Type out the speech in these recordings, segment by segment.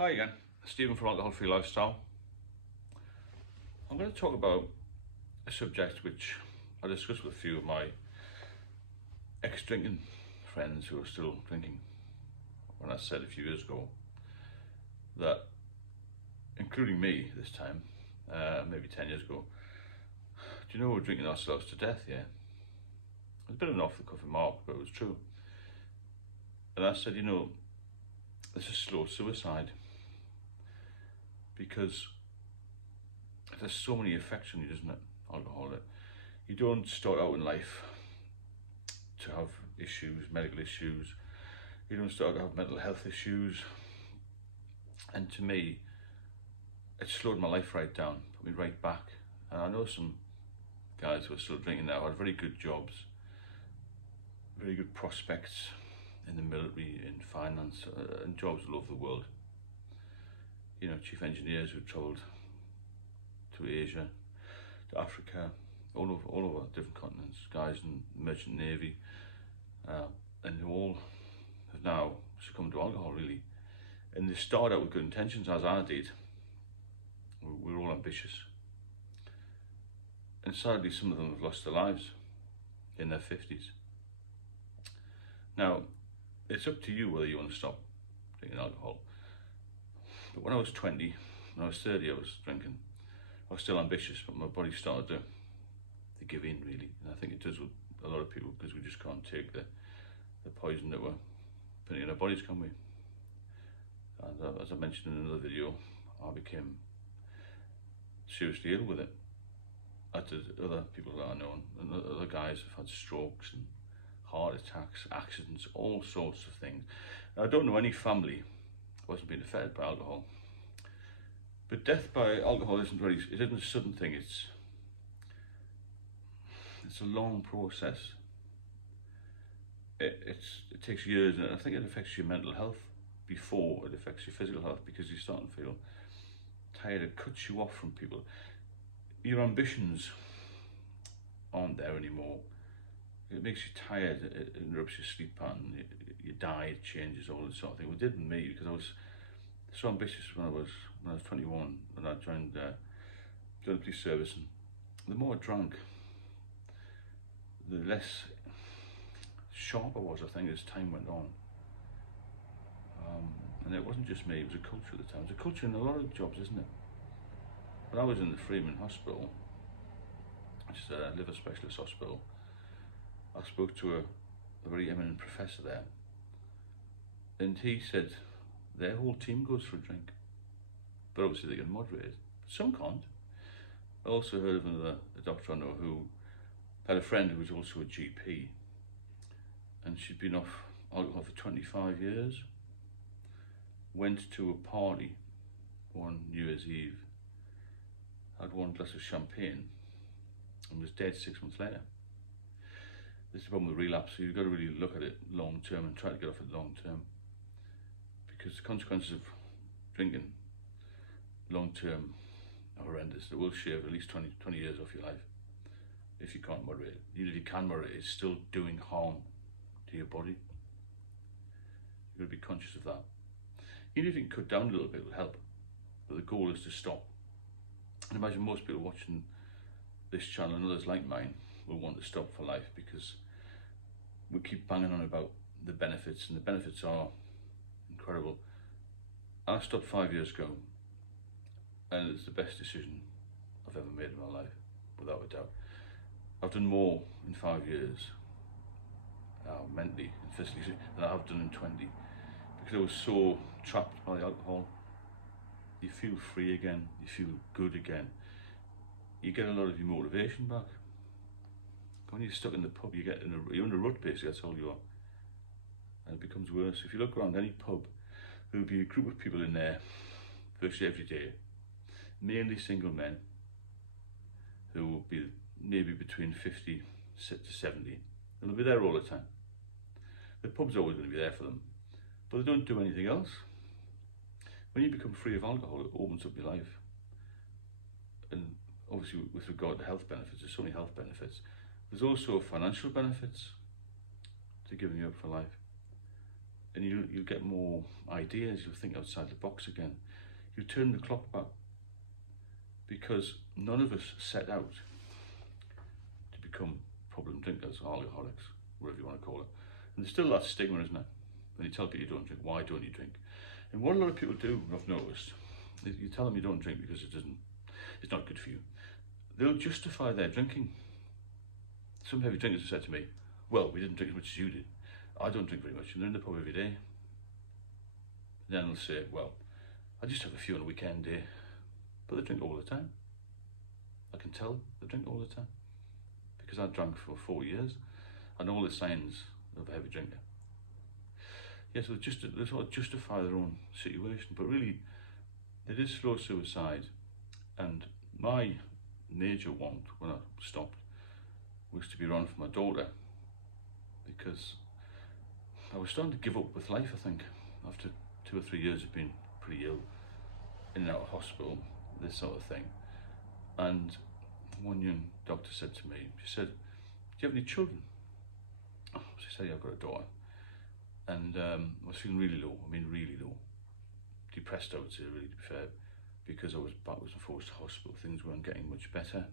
Hi again, Stephen from Alcohol-Free Lifestyle. I'm going to talk about a subject which I discussed with a few of my ex-drinking friends who are still drinking. When I said a few years ago that, including me this time, maybe 10 years ago, do you know we're drinking ourselves to death, yeah? It was a bit of an off-the-cuff remark, but it was true. And I said, this is slow suicide. Because there's so many effects on you, doesn't it? Alcohol. You don't start out in life to have issues, medical issues. You don't start to have mental health issues. And to me, it slowed my life right down, put me right back. And I know some guys who are still drinking now had very good jobs, very good prospects in the military, in finance, and jobs all over the world. Chief engineers who travelled to Asia, to Africa, all over different continents, guys in the Merchant Navy, and who all have now succumbed to alcohol, really. And they start out with good intentions, as I did. We're all ambitious. And sadly, some of them have lost their lives in their 50s. Now, it's up to you whether you want to stop drinking alcohol. But when I was 20, when I was 30, I was drinking. I was still ambitious, but my body started to give in, really. And I think it does with a lot of people, because we just can't take the poison that we're putting in our bodies, can we? And as I mentioned in another video, I became seriously ill with it. I did other people that I know, and other guys have had strokes and heart attacks, accidents, all sorts of things. And I don't know any family who hasn't been affected by alcohol. But death by alcohol isn't a sudden thing. It's a long process. It takes years, and I think it affects your mental health before it affects your physical health, because you start to feel tired. It cuts you off from people. Your ambitions aren't there anymore. It makes you tired. It interrupts your sleep pattern. Your diet changes, all this sort of thing. It did with me, because I was so ambitious when I was 21, when I joined the police service. And the more I drank, the less sharp I was, I think, as time went on. And it wasn't just me, it was a culture at the time. It was a culture in a lot of jobs, isn't it? When I was in the Freeman Hospital, which is a liver specialist hospital, I spoke to a very eminent professor there, and he said their whole team goes for a drink, but obviously they get moderated. Some can't. I also heard of a doctor I know who had a friend who was also a GP, and she'd been off alcohol for 25 years, went to a party one New Year's Eve, had one glass of champagne, and was dead 6 months later. This is the problem with relapse, so you've got to really look at it long term and try to get off it long term, because the consequences of drinking long term are horrendous. It will shave at least 20 years off your life if you can't moderate it. Even if you can moderate it, it's still doing harm to your body. You've got to be conscious of that. Even if you can cut down a little bit, it will help, but the goal is to stop. And imagine most people watching this channel, and others like mine, will want to stop for life, because we keep banging on about the benefits, and the benefits are incredible. I stopped 5 years ago, and it's the best decision I've ever made in my life, without a doubt. I've done more in 5 years, mentally and physically, than I have done in 20, because I was so trapped by alcohol. You feel free again, you feel good again, you get a lot of your motivation back. When you're stuck in the pub, you're in a rut, basically, that's all you are. And it becomes worse. If you look around any pub, there'll be a group of people in there virtually every day, mainly single men, who will be maybe between 50 to 70. They'll be there all the time. The pub's always going to be there for them, but they don't do anything else. When you become free of alcohol, it opens up your life. And obviously, with regard to health benefits, there's so many health benefits. There's also financial benefits to giving you up for life. and you get more ideas, you'll think outside the box again. You turn the clock back, because none of us set out to become problem drinkers, alcoholics, whatever you want to call it. And there's still that stigma, isn't there? When you tell people you don't drink, why don't you drink? And what a lot of people do, I've noticed, is you tell them you don't drink because it's not good for you. They'll justify their drinking. Some heavy drinkers have said to me, well, we didn't drink as much as you did. I don't drink very much, and they're in the pub every day. And then they'll say, well, I just have a few on a weekend day. But they drink all the time. I can tell they drink all the time. Because I drank for 4 years. I know all the signs of a heavy drinker. Yes, yeah, they sort of justify their own situation, but really, it is slow suicide. And my major want when I stopped was to be around for my daughter, because I was starting to give up with life, I think, after 2 or 3 years of being pretty ill, in and out of hospital, this sort of thing. And one young doctor said to me, she said, do you have any children? She said, yeah, I've got a daughter. And I was feeling really low, really low. Depressed, I would say, really, to be fair, because I was backwards and forwards to hospital, things weren't getting much better.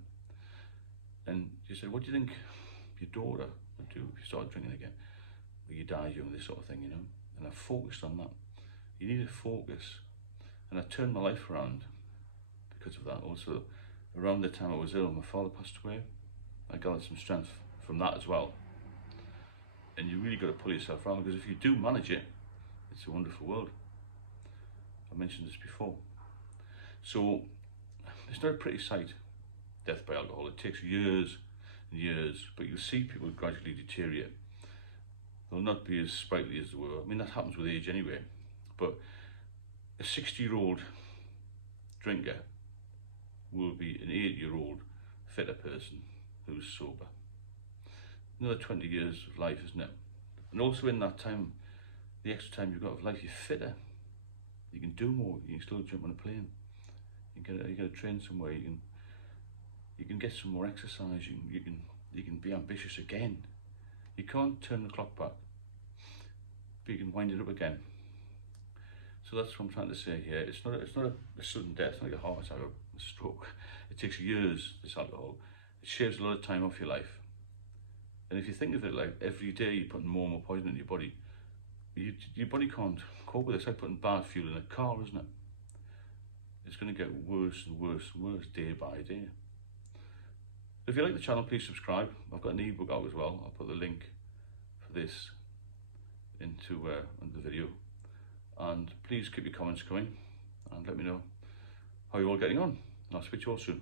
And she said, what do you think your daughter would do if you started drinking again? Will you die young, this sort of thing, you know? And I focused on that. You need to focus. And I turned my life around because of that. Also, around the time I was ill, my father passed away. I gathered some strength from that as well. And you really got to pull yourself around, because if you do manage it, it's a wonderful world. I mentioned this before. So it's not a pretty sight, death by alcohol. It takes years and years, but you'll see people gradually deteriorate. They'll not be as sprightly as they were. I mean, that happens with age anyway. But a 60-year-old drinker will be an 8-year-old fitter person who's sober. Another 20 years of life, isn't it? And also in that time, the extra time you've got of life, you're fitter. You can do more. You can still jump on a plane. You can train somewhere. You can get some more exercise. You can be ambitious again. You can't turn the clock back, but you can wind it up again. So that's what I'm trying to say here. It's not a sudden death, like a heart attack or a stroke. It takes years, this alcohol. It shaves a lot of time off your life. And if you think of it like every day you're putting more and more poison in your body, your body can't cope with it. It's like putting bad fuel in a car, isn't it? It's going to get worse and worse and worse day by day. If you like the channel, please subscribe. I've got an ebook out as well. I'll put the link for this into the video. And please keep your comments coming and let me know how you're all getting on. And I'll speak to you all soon.